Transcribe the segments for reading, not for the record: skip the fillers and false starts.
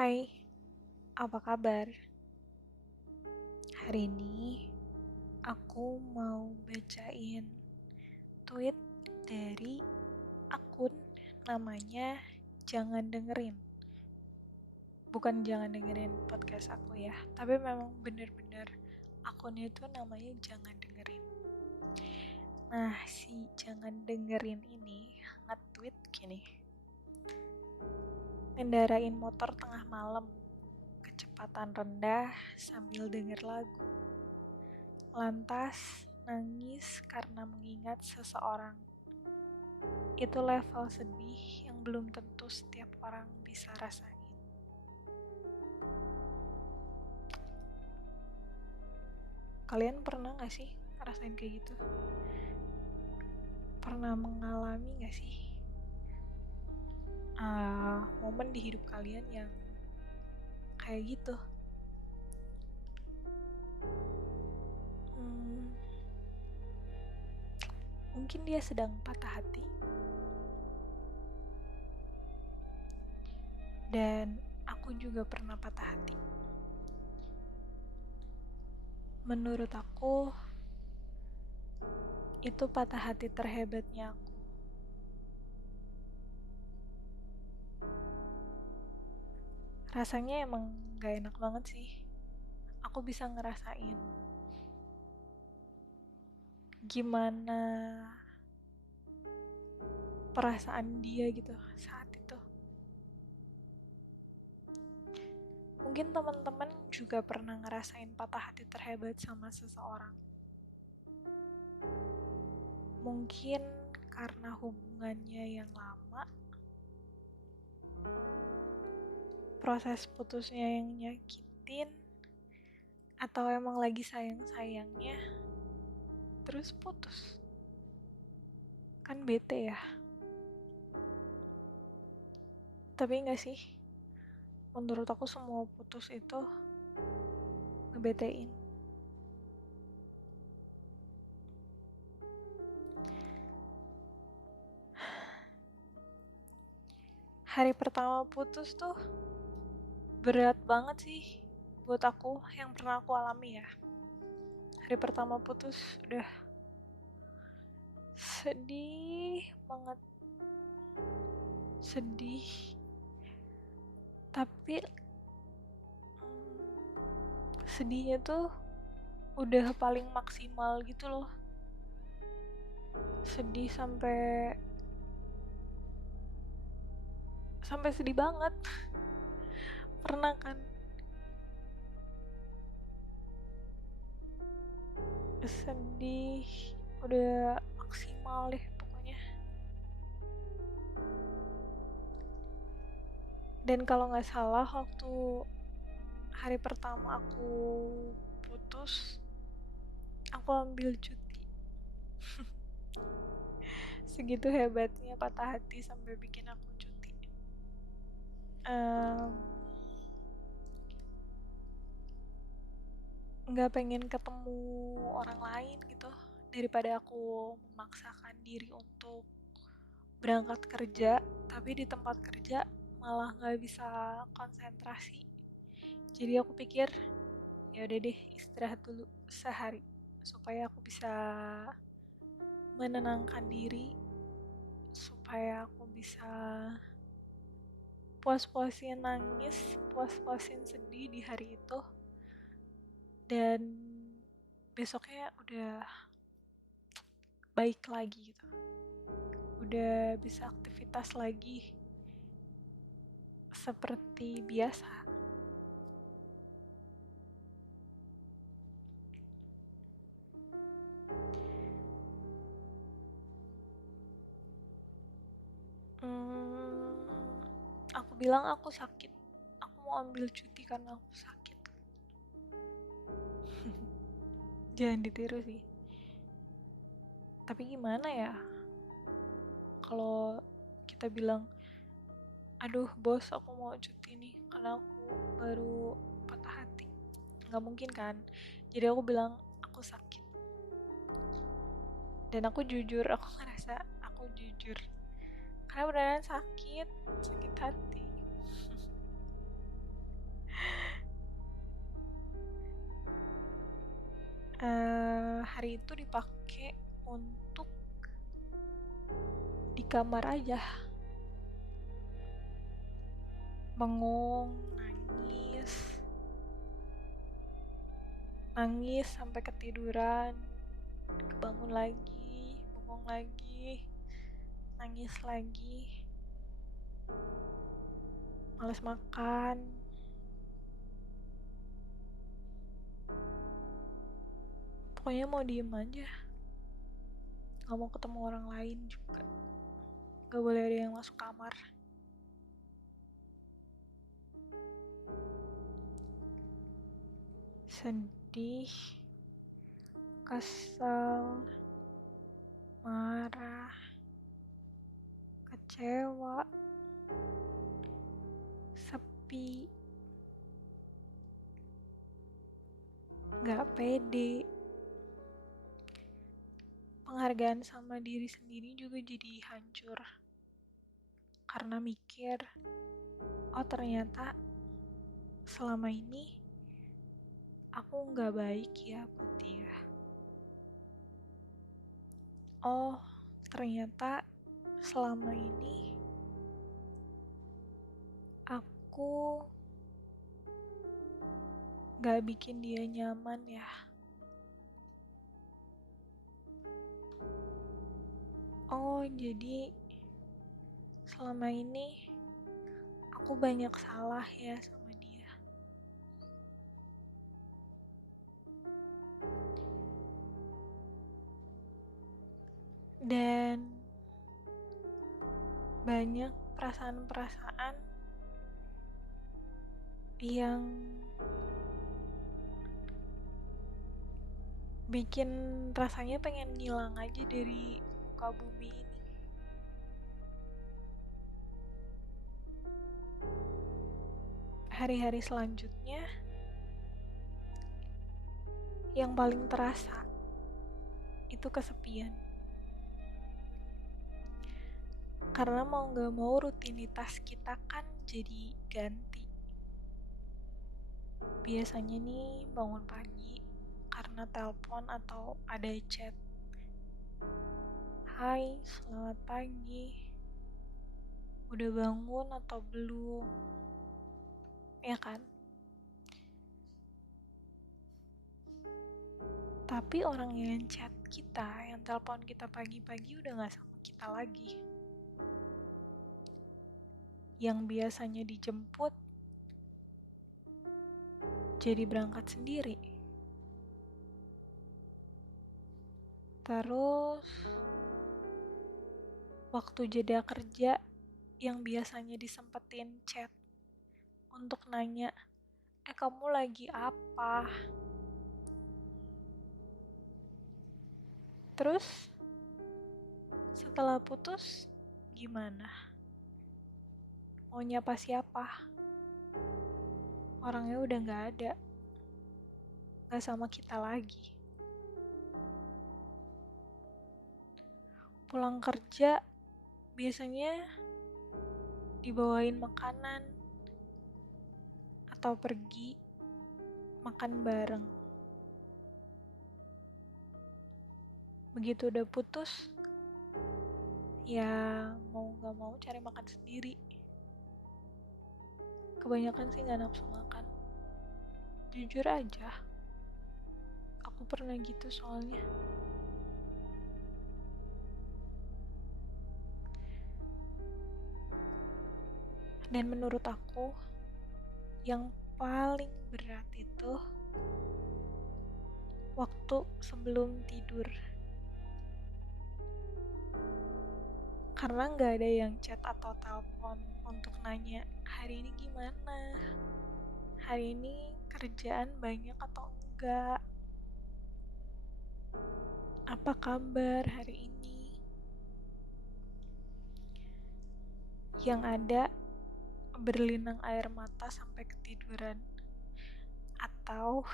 Hai, apa kabar? Hari ini aku mau bacain tweet dari akun namanya Jangan Dengerin. Bukan jangan dengerin podcast aku ya, tapi memang bener-bener akunnya itu namanya Jangan Dengerin. Nah, si Jangan Dengerin ini nge-tweet gini. Ngendarain motor tengah malam, kecepatan rendah sambil denger lagu. Lantas nangis karena mengingat seseorang. Itu level sedih yang belum tentu setiap orang bisa rasain. Kalian pernah gak sih ngerasain kayak gitu? Pernah mengalami gak sih momen di hidup kalian yang kayak gitu? Mungkin dia sedang patah hati dan aku juga pernah patah hati. Menurut aku itu patah hati terhebatnya aku. Rasanya emang gak enak banget sih. Aku bisa ngerasain gimana perasaan dia gitu saat itu. Mungkin teman-teman juga pernah ngerasain patah hati terhebat sama seseorang. Mungkin karena hubungannya yang lama, proses putusnya yang nyakitin, atau emang lagi sayang-sayangnya, terus putus. Kan bete ya. Tapi enggak sih, menurut aku semua putus itu ngebetein. Hari pertama putus tuh berat banget sih buat aku yang pernah aku alami ya. Hari pertama putus udah sedih banget. Sedih. Tapi sedihnya tuh udah paling maksimal gitu loh. Sedih sampai sedih banget. Pernah kan? Sedih udah maksimal deh pokoknya. Dan kalau nggak salah waktu hari pertama aku putus, aku ambil cuti. Segitu hebatnya patah hati sampai bikin aku cuti. Nggak pengen ketemu orang lain gitu daripada aku memaksakan diri untuk berangkat kerja, tapi di tempat kerja malah nggak bisa konsentrasi. Jadi aku pikir ya udah deh istirahat dulu sehari supaya aku bisa menenangkan diri, supaya aku bisa puas-puasin nangis, puas-puasin sedih di hari itu, dan besoknya udah baik lagi gitu, udah bisa aktivitas lagi seperti biasa. Aku bilang aku sakit, aku mau ambil cuti karena aku sakit. Jangan ditiru sih. Tapi gimana ya kalau kita bilang, aduh bos aku mau cuti nih karena aku baru patah hati. Nggak mungkin kan. Jadi aku bilang aku sakit. Dan aku jujur, aku ngerasa aku jujur. Karena beneran sakit hati. hari itu dipakai untuk di kamar aja, bengong, nangis sampai ketiduran, bangun lagi, bengong lagi, nangis lagi, males makan. Pokoknya mau diem aja, gak mau ketemu orang lain juga, gak boleh ada yang masuk kamar. Sedih, kesel, marah, kecewa, sepi, gak pede. Penghargaan sama diri sendiri juga jadi hancur. Karena mikir, oh ternyata selama ini aku gak baik ya buat dia. Oh ternyata selama ini aku gak bikin dia nyaman ya. Oh jadi selama ini aku banyak salah ya sama dia. Dan banyak perasaan-perasaan yang bikin rasanya pengen ngilang aja dari muka bumi ini. Hari-hari selanjutnya yang paling terasa itu kesepian. Karena mau gak mau rutinitas kita kan jadi ganti. Biasanya nih bangun pagi karena telepon atau ada chat. Hai, selamat pagi. Udah bangun atau belum? Ya kan? Tapi orang yang chat kita, yang telepon kita pagi-pagi udah gak sama kita lagi. Yang biasanya dijemput jadi berangkat sendiri. Terus waktu jeda kerja yang biasanya disempetin chat untuk nanya, kamu lagi apa? Terus setelah putus gimana? Mau nyapa siapa? Orangnya udah gak ada, gak sama kita lagi. Pulang kerja biasanya dibawain makanan atau pergi makan bareng. Begitu udah putus, ya mau gak mau cari makan sendiri. Kebanyakan sih gak nafsu makan. Jujur aja, aku pernah gitu soalnya. Dan menurut aku, yang paling berat itu waktu sebelum tidur. Karena gak ada yang chat atau telepon untuk nanya, hari ini gimana? Hari ini kerjaan banyak atau enggak? Apa kabar hari ini? Yang ada berlinang air mata sampai ketiduran. Atau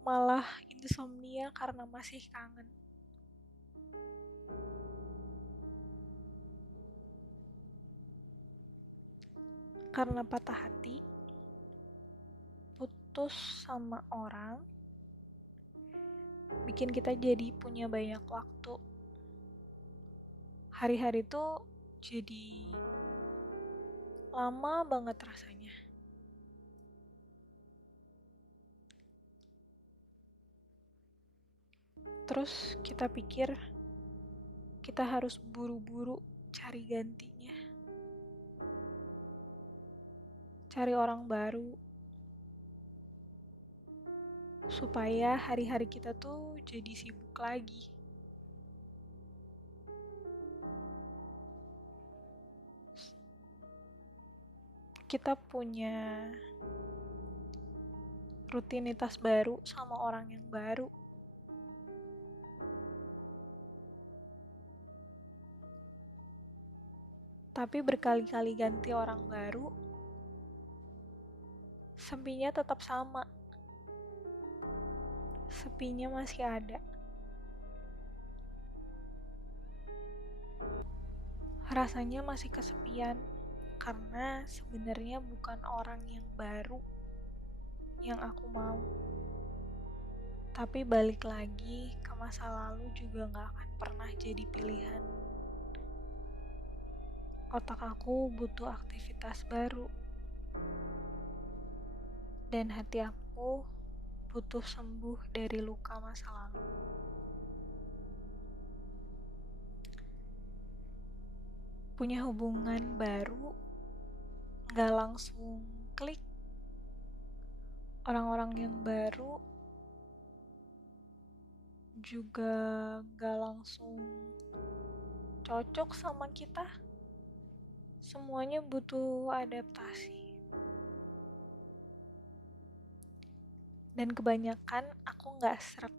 malah insomnia karena masih kangen. Karena patah hati, putus sama orang, bikin kita jadi punya banyak waktu. Hari-hari tuh jadi lama banget rasanya. Terus kita pikir kita harus buru-buru cari gantinya. Cari orang baru. Supaya hari-hari kita tuh jadi sibuk lagi. Kita punya rutinitas baru sama orang yang baru. Tapi berkali-kali ganti orang baru, sepinya tetap sama. Sepinya masih ada. Rasanya masih kesepian karena sebenarnya bukan orang yang baru yang aku mau. Tapi balik lagi ke masa lalu juga gak akan pernah jadi pilihan. Otak aku butuh aktivitas baru. Dan hati aku butuh sembuh dari luka masa lalu. Punya hubungan baru gak langsung klik. Orang-orang yang baru juga gak langsung cocok sama kita. Semuanya butuh adaptasi. Dan kebanyakan aku gak sreg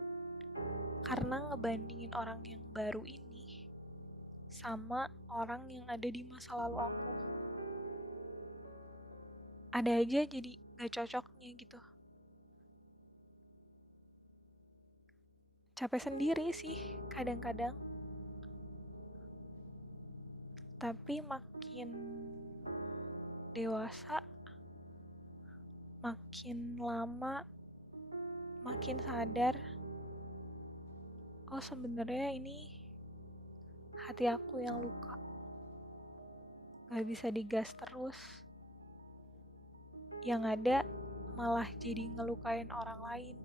karena ngebandingin orang yang baru ini sama orang yang ada di masa lalu aku. Ada aja jadi gak cocoknya gitu. Capek sendiri sih kadang-kadang. Tapi makin dewasa, makin lama, makin sadar, oh sebenarnya ini hati aku yang luka. Gak bisa digas terus. Yang ada malah jadi ngelukain orang lain.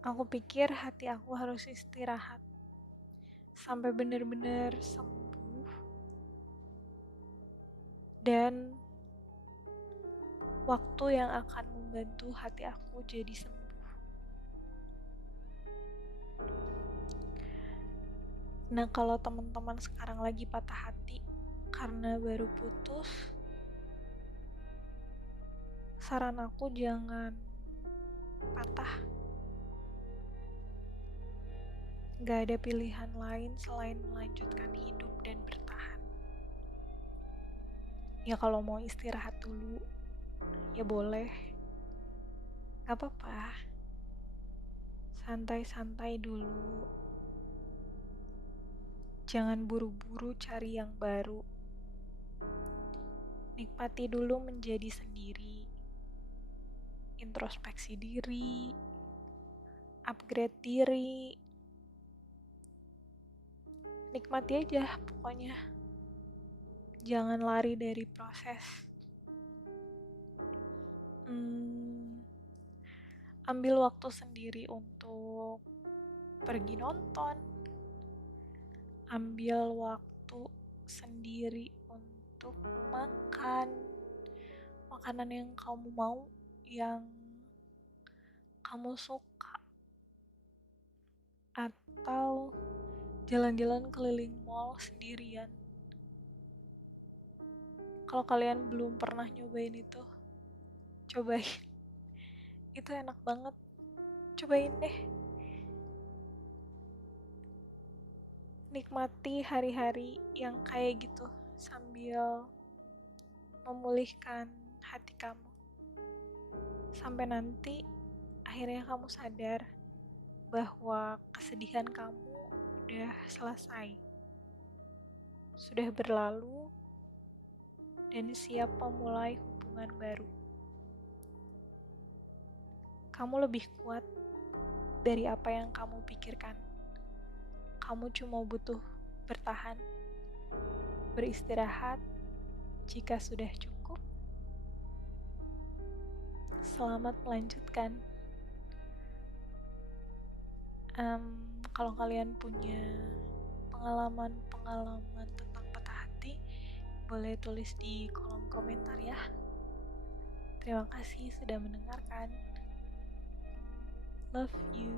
Aku pikir hati aku harus istirahat sampai benar-benar sembuh dan waktu yang akan membantu hati aku jadi sembuh. Nah, kalau teman-teman sekarang lagi patah hati karena baru putus, saran aku jangan patah. Gak ada pilihan lain selain melanjutkan hidup dan bertahan. Ya kalau mau istirahat dulu, ya boleh. Gak apa-apa. Santai-santai dulu. Jangan buru-buru cari yang baru. Nikmati dulu menjadi sendiri. Introspeksi diri. Upgrade diri. Nikmati aja pokoknya. Jangan lari dari proses. Ambil waktu sendiri untuk pergi nonton. Ambil waktu sendiri untuk makan makanan yang kamu mau, yang kamu suka. Atau jalan-jalan keliling mall sendirian. Kalau kalian belum pernah nyobain itu, cobain. Itu enak banget. Cobain deh. Nikmati hari-hari yang kayak gitu sambil memulihkan hati kamu. Sampai nanti akhirnya kamu sadar bahwa kesedihan kamu udah selesai. Sudah berlalu dan siap memulai hubungan baru. kamu lebih kuat dari apa yang kamu pikirkan. Kamu cuma butuh bertahan, beristirahat jika sudah cukup. Selamat melanjutkan. Kalau kalian punya pengalaman-pengalaman tentang patah hati, boleh tulis di kolom komentar ya. Terima kasih sudah mendengarkan. Love you.